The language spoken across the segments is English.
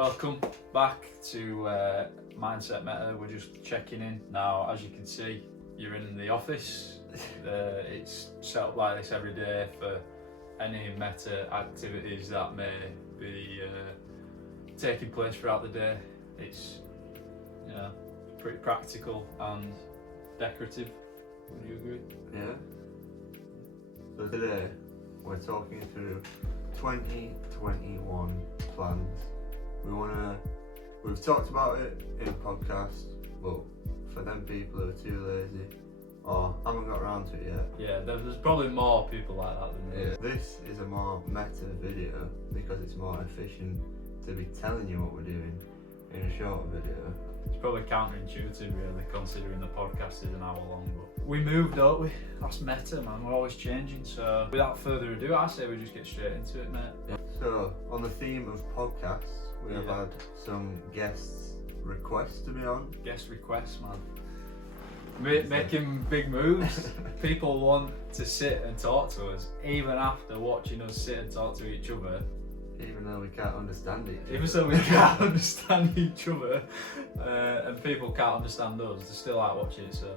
Welcome back to Mindset Meta. We're just checking in. Now, as you can see, you're in the office. It's set up like this every day for any meta activities that may be taking place throughout the day. It's pretty practical and decorative. Would you agree? Yeah. So today we're talking through 2021 plans. We've talked about it in podcasts, but for them people who are too lazy or haven't got around to it yet. Yeah, there's probably more people like that than me. Yeah. This is a more meta video because it's more efficient to be telling you what we're doing in a short video. It's probably counterintuitive, really, considering the podcast is an hour long. But we move, don't we? That's meta, man. We're always changing. So, without further ado, I say we just get straight into it, mate. Yeah. So, on the theme of podcasts, we have had some guests requests to be on. Guest requests, man. Making big moves. People want to sit and talk to us, even after watching us sit and talk to each other. Even though we can't understand each other. Even so we can't understand each other, and people can't understand us, they still like watching it, so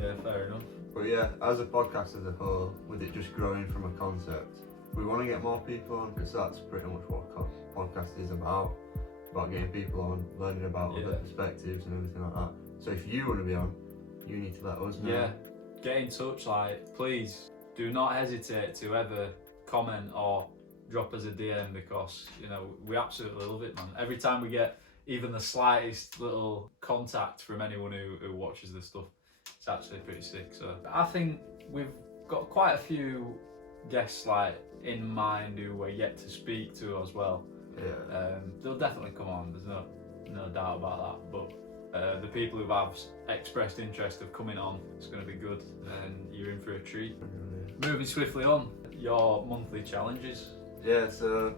yeah, fair enough. But yeah, as a podcast as a whole, with it just growing from a concept, we want to get more people on, because that's pretty much what podcast is about getting people on, learning about other perspectives and everything like that. So if you want to be on, you need to let us know. Yeah, get in touch, like, please do not hesitate to ever comment or drop us a DM, because we absolutely love it, man. Every time we get even the slightest little contact from anyone who watches this stuff, it's actually pretty sick. So I think we've got quite a few guests like in mind who we're yet to speak to as well. Yeah. They'll definitely come on, there's no doubt about that, but the people who have expressed interest of coming on, it's going to be good, and you're in for a treat. Moving swiftly on, your monthly challenges. Yeah, so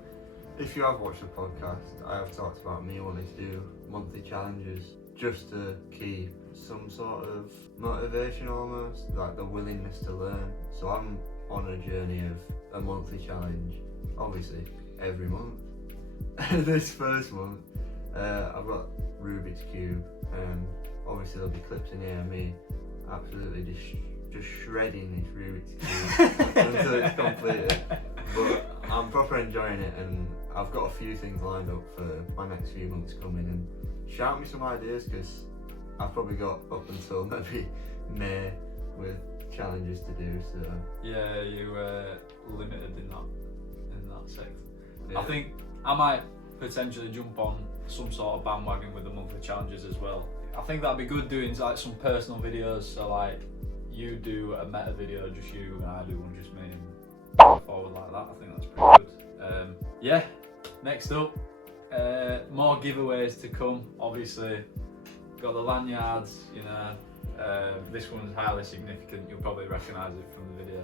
if you have watched the podcast, I have talked about me wanting to do monthly challenges just to keep some sort of motivation almost, like the willingness to learn. So I'm on a journey of a monthly challenge, obviously every month. This first month, I've got Rubik's Cube, and obviously there'll be clips in here of me absolutely just shredding this Rubik's Cube until it's completed. But I'm proper enjoying it, and I've got a few things lined up for my next few months coming, and shout me some ideas, because I've probably got up until maybe May with challenges to do. So yeah, you were limited in that sector. Yeah. I think I might potentially jump on some sort of bandwagon with the monthly challenges as well. I think that'd be good doing like some personal videos, so like you do a meta video, just you, and I do one just me, and go forward like that. I think that's pretty good. Yeah, next up, more giveaways to come. Obviously, got the Lanyards, this one's highly significant, you'll probably recognise it from the video.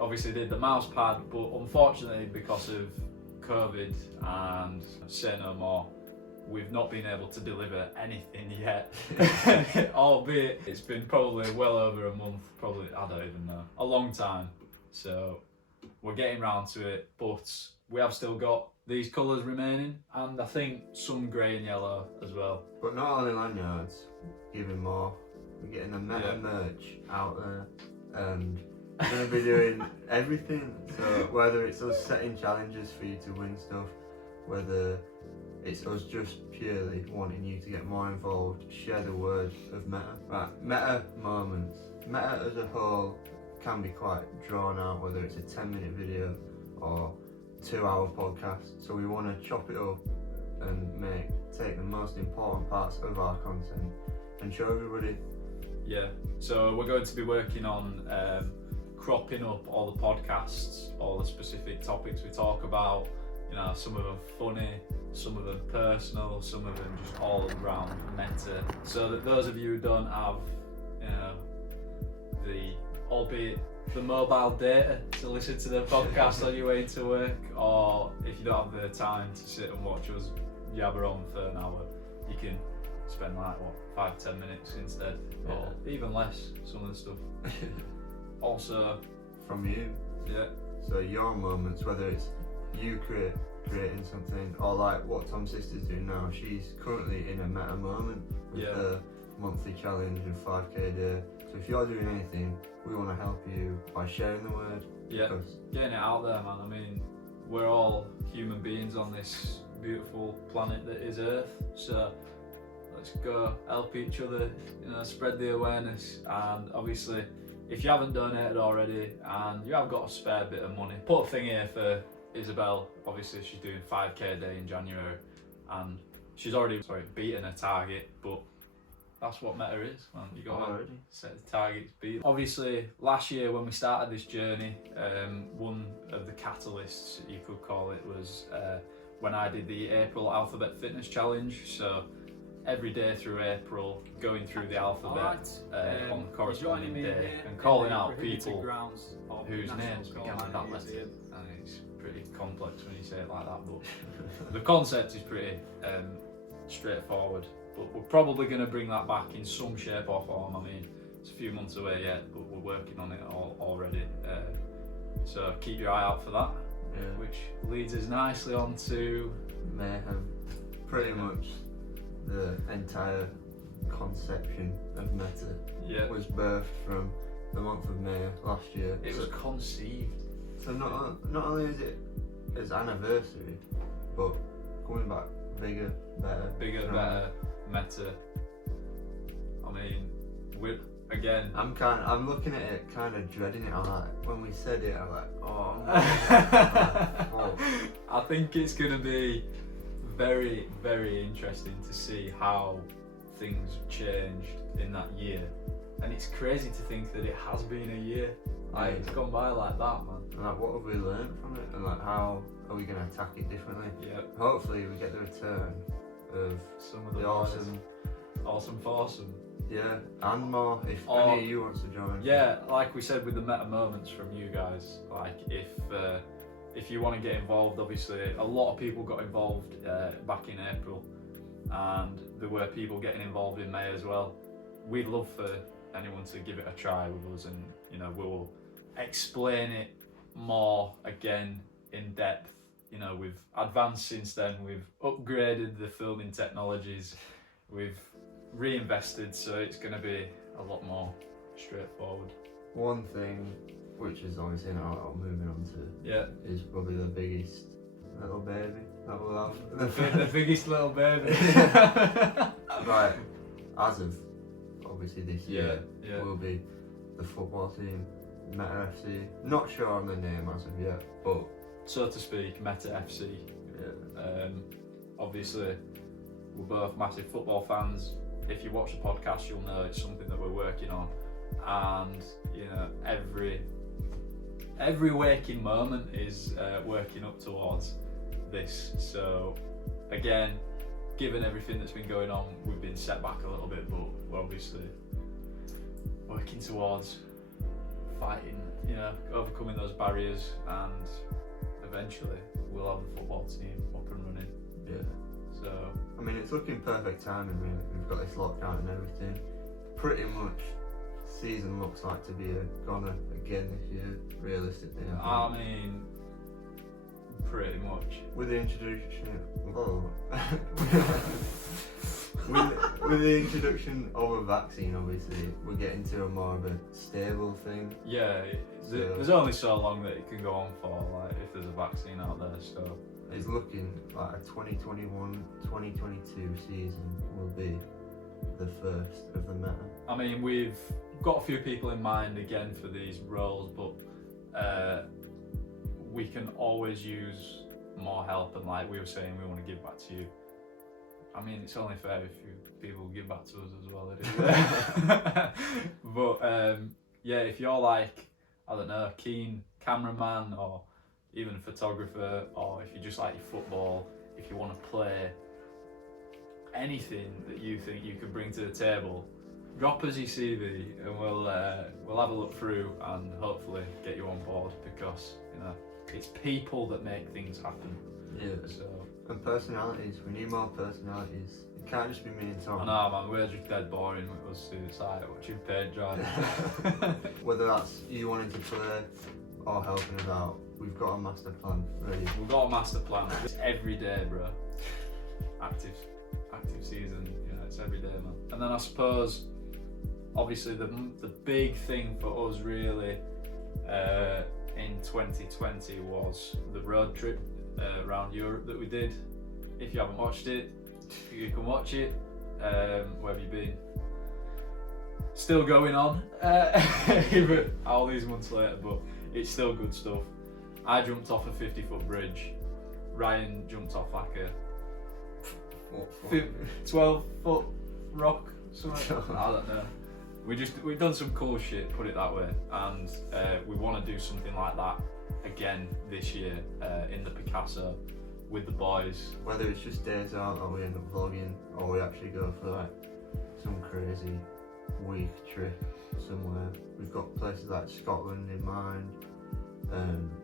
Obviously did the mouse pad, but unfortunately because of COVID and say no more, we've not been able to deliver anything yet. Albeit it's been probably well over a month, probably, I don't even know, a long time. So we're getting round to it, but we have still got these colours remaining, and I think some grey and yellow as well. But not only Lanyards, even more. We're getting the meta merch out there, and we're going to be doing everything. So whether it's us setting challenges for you to win stuff, whether it's us just purely wanting you to get more involved, share the word of meta. Right, meta moments. Meta as a whole can be quite drawn out, whether it's a 10-minute video or 2-hour podcast. So we want to chop it up and take the most important parts of our content and show everybody. Yeah, so we're going to be working on cropping up all the podcasts, all the specific topics we talk about. Some of them funny, some of them personal, some of them just all around meta. So that those of you who don't have, albeit the mobile data to listen to the podcast on your way to work, or if you don't have the time to sit and watch us yabber on for an hour, you can spend like 5-10 minutes instead, or even less, some of the stuff. Also from you. Yeah. So your moments, whether it's you creating something, or like what Tom's sister's doing now. She's currently in a meta moment with her monthly challenge and 5k a day. So if you're doing anything, we want to help you by sharing the word. Yeah, getting it out there, man. I mean, we're all human beings on this beautiful planet that is Earth, so let's go help each other, you know, spread the awareness. And obviously, if you haven't donated already and you have got a spare bit of money, put a thing here for Isabel. Obviously, she's doing 5k a day in January, and she's already beaten her target, but that's what meta is, man. You got to set the targets, beat. Obviously, last year when we started this journey, one of the catalysts, you could call it, was when I did the April Alphabet Fitness Challenge. So every day through April, going through the alphabet on the corresponding day and calling out people whose names began with that letter. And it's pretty complex when you say it like that, but the concept is pretty straightforward. But we're probably going to bring that back in some shape or form. I mean, it's a few months away yet, but we're working on it already. So keep your eye out for that, which leads us nicely on to Mayhem. Pretty much the entire conception of meta was birthed from the month of May last year. It was conceived. So not only is it its anniversary, but coming back bigger, better, meta. I mean, I'm looking at it, kind of dreading it. I'm like, when we said it, I'm like, oh. I think it's gonna be very, very interesting to see how things have changed in that year. And it's crazy to think that it has been a year. Like, it's gone by like that, man. And like, what have we learned from it? And like, how are we going to attack it differently? Yeah. Hopefully we get the return of some of the awesome foursome. Yeah, and more if any of you wants to join. Yeah, like we said with the meta moments from you guys, like if you want to get involved, obviously a lot of people got involved back in April, and there were people getting involved in May as well. We'd love for anyone to give it a try with us, and you know, we'll explain it more again in depth. You know, we've advanced since then, we've upgraded the filming technologies, we've reinvested, so it's going to be a lot more straightforward. One thing which is obviously now moving on to is probably the biggest little baby that we'll have. The biggest little baby. Right, as of obviously this year will be the football team, Meta FC. Not sure on the name as of yet, but so to speak, Meta FC. Obviously, we're both massive football fans. If you watch the podcast, you'll know it's something that we're working on, and you know, every waking moment is working up towards this. So again, given everything that's been going on, we've been set back a little bit, but we're obviously working towards fighting, you know, overcoming those barriers, and eventually we'll have the football team up and running. Yeah. So I mean, it's looking perfect timing, really. We've got this lockdown and everything. Pretty much season looks like to be a goner again this year, realistically. I mean, pretty much. With the introduction, with the introduction of a vaccine, obviously, we're getting to a more of a stable thing. Yeah, there's only so long that it can go on for, like, if there's a vaccine out there, so. It's looking like a 2021-2022 season will be the first of the meta. I mean, we've got a few people in mind again for these roles, but we can always use more help, and like we were saying, we want to give back to you. I mean, it's only fair if you people give back to us as well. But yeah, if you're like, I don't know, a keen cameraman or even a photographer, or if you just like your football, if you want to play anything that you think you can bring to the table, drop us your CV and we'll have a look through and hopefully get you on board, because you know, it's people that make things happen. Yeah. So, and personalities, we need more personalities. It can't just be me and Tom. I know, man, we're just dead boring with us two. It's like watching paint dry. Whether that's you wanting to play or helping us out, we've got a master plan ready. We've got a master plan. It's every day, bro. Active season. You know, it's every day, man. And then I suppose, obviously, the big thing for us really in 2020 was the road trip around Europe that we did. If you haven't watched it, you can watch it. Where have you been? Still going on, even all these months later, but it's still good stuff. I jumped off a 50-foot bridge. Ryan jumped off like a 12-foot rock, something. I don't know. We've done some cool shit, put it that way, and we want to do something like that again this year in the Picasso with the boys. Whether it's just days out or we end up vlogging, or we actually go for like some crazy week trip somewhere. We've got places like Scotland in mind.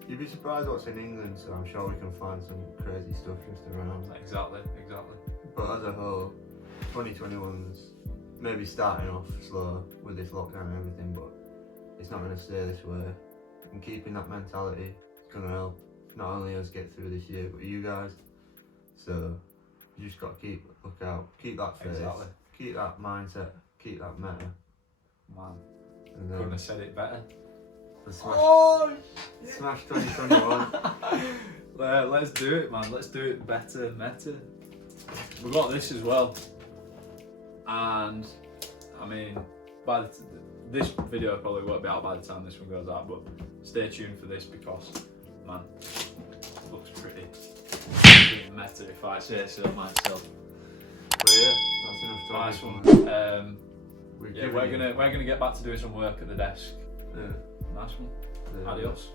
You'd be surprised what's in England, so I'm sure we can find some crazy stuff just around. Exactly. But as a whole, 2021's maybe starting off slow with this lockdown and everything, but it's not going to stay this way. And keeping that mentality is going to help not only us get through this year, but you guys. So you just got to look out, keep that faith, keep that mindset, keep that meta. Man, and then couldn't have said it better. Smash 2021. Let's do it, man. Let's do it better, meta. We've got this as well. And I mean, this video probably won't be out by the time this one goes out, but stay tuned for this because, man, it looks pretty meta if I say so myself. But yeah, that's enough time. Nice one. We're gonna get back to doing some work at the desk. Yeah. Nice one. Yeah. Adios.